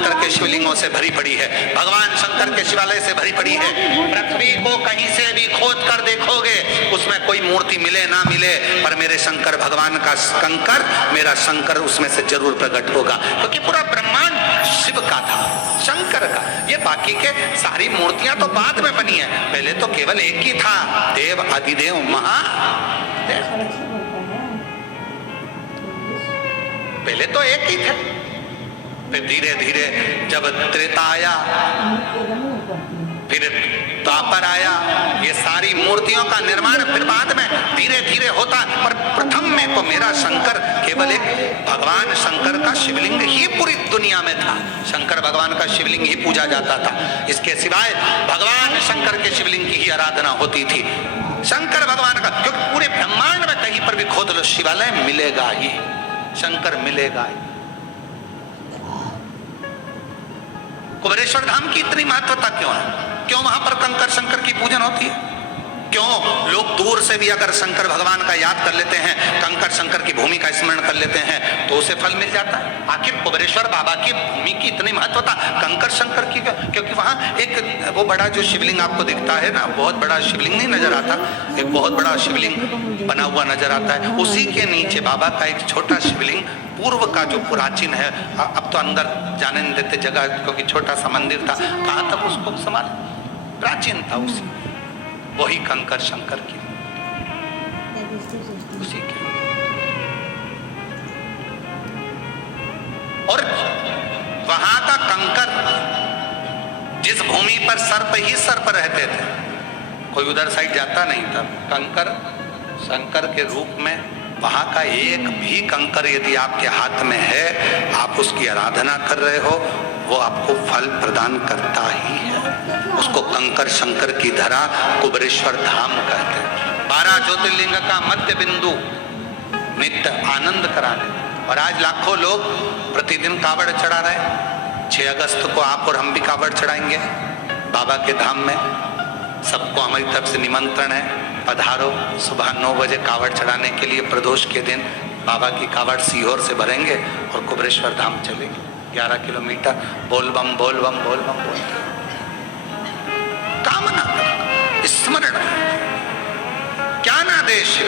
शंकर के शिवलिंगों से भरी पड़ी है, भगवान शंकर के शिवालय से भरी पड़ी है। पृथ्वी को कहीं से भी खोद कर देखोगे उसमें कोई मूर्ति मिले ना मिले, पर मेरे शंकर भगवान का कंकर, मेरा शंकर उसमें से जरूर प्रकट होगा, क्योंकि पूरा ब्रह्मांड शिव का था, शंकर का। ये बाकी के सारी मूर्तियां तो बाद में बनी है, पहले तो केवल एक ही था, देव अधिदेव महादेव। पहले तो एक ही थे, फिर धीरे धीरे जब त्रेता आया, फिर द्वापर आया, ये सारी मूर्तियों का निर्माण फिर बाद में धीरे धीरे होता, पर प्रथम में तो मेरा शंकर केवल एक भगवान शंकर का शिवलिंग ही पूरी दुनिया में था, शंकर भगवान का शिवलिंग ही पूजा जाता था, इसके सिवाय भगवान शंकर के शिवलिंग की ही आराधना होती थी, शंकर भगवान का। क्योंकि पूरे ब्रह्मांड में कहीं पर भी खोद लो शिवालय मिलेगा ही, शंकर मिलेगा ही। कुबेरेश्वर धाम की इतनी महत्वता क्यों है? क्यों वहां पर कंकर शंकर की पूजन होती है? क्यों लोग दूर से भी अगर शंकर भगवान का याद कर लेते हैं, कंकर शंकर की भूमि का स्मरण कर लेते हैं, तो उसे फल मिल जाता है? आखिर कुबेरेश्वर बाबा की भूमि की इतनी महत्वता कंकर शंकर की, क्योंकि वहां एक वो बड़ा जो शिवलिंग आपको दिखता है ना, बहुत बड़ा शिवलिंग नहीं नजर आता, एक बहुत बड़ा शिवलिंग बना हुआ नजर आता है, उसी के नीचे बाबा का एक छोटा शिवलिंग पूर्व का जो प्राचीन है, अब तो अंदर जाने नहीं देते जगह, क्योंकि छोटा सा मंदिर था, कहाँ तक उसको संभाल, प्राचीन था उसी, वही कंकर शंकर की, उसी की। और वहां का कंकर, जिस भूमि पर सर्प ही सर्प रहते थे, कोई उधर साइड जाता नहीं था, कंकर शंकर के रूप में वहां का एक भी कंकर यदि आपके हाथ में है, आप उसकी आराधना कर रहे हो, वो आपको फल प्रदान करता ही है। उसको कंकर शंकर की धरा कुबेरेश्वर धाम कहते हैं। 12 ज्योतिर्लिंग का मध्य बिंदु, नित्य आनंद कराने। और आज लाखों लोग प्रतिदिन कावड़ चढ़ा रहे हैं। 6 अगस्त को आप और हम भी कावड़ चढ़ाएंगे बाबा के धाम में। सबको हमारी तरफ से निमंत्रण है, पधारो। सुबह 9 बजे कावड़ चढ़ाने के लिए प्रदोष के दिन बाबा की कावड़ सीहोर से भरेंगे और कुबेरेश्वर धाम चलेंगे 11 किलोमीटर। बोल बम बोल बम बोल बम बोल, कामना स्मरण, क्या ना देश।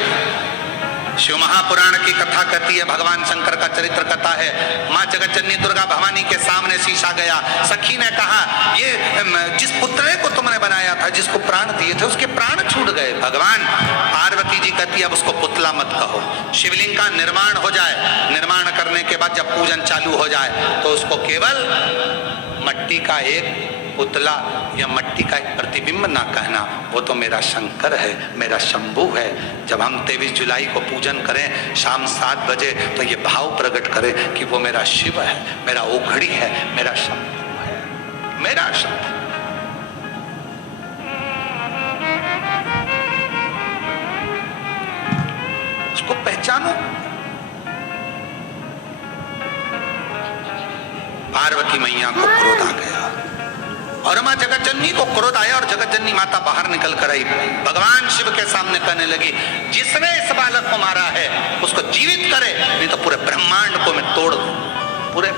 शिव महापुराण की कथा कहती है, भगवान शंकर का चरित्र कथा है। माँ जगतजननी दुर्गा भवानी के सामने शीशा गया, सखी ने कहा ये जिस पुत्र को तुमने बनाया था, जिसको प्राण दिए थे, उसके प्राण छूट गए। भगवान पार्वती जी कहती है अब उसको पुतला मत कहो, शिवलिंग का निर्माण हो जाए, निर्माण करने के बाद जब पूजन चालू हो जाए तो उसको केवल मट्टी का एक पुतला या मट्टी का एक प्रतिबिंब ना कहना, वो तो मेरा शंकर है, मेरा शंभू है। जब हम 23 जुलाई को पूजन करें शाम 7 बजे तो ये भाव प्रकट करें कि वो मेरा शिव है, मेरा ओघड़ी है, मेरा शंभू है, मेरा शंभू। उसको पहचानो। पार्वती मैया को क्रोध आ गया और मां जगतजननी को क्रोध आया और जगतजननी माता बाहर निकल कर आई, भगवान शिव के सामने कहने लगी जिसने इस बालक को मारा है उसको जीवित करे, नहीं तो पूरे ब्रह्मांड को मैं तोड़ दूं, पूरे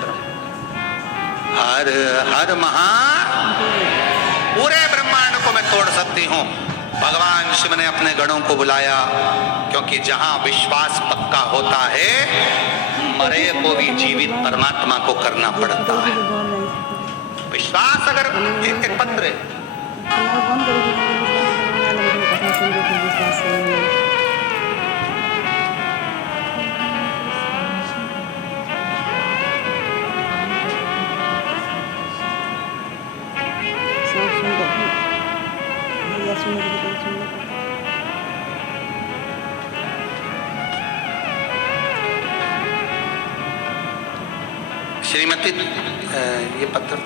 हर हर महा, पूरे ब्रह्मांड को मैं तोड़ सकती हूँ। भगवान शिव ने अपने गणों को बुलाया, क्योंकि जहां विश्वास पक्का होता है मरे को भी जीवित परमात्मा को करना पड़ता है। विश्वास अगर एक पत्र श्रीमती ये पत्र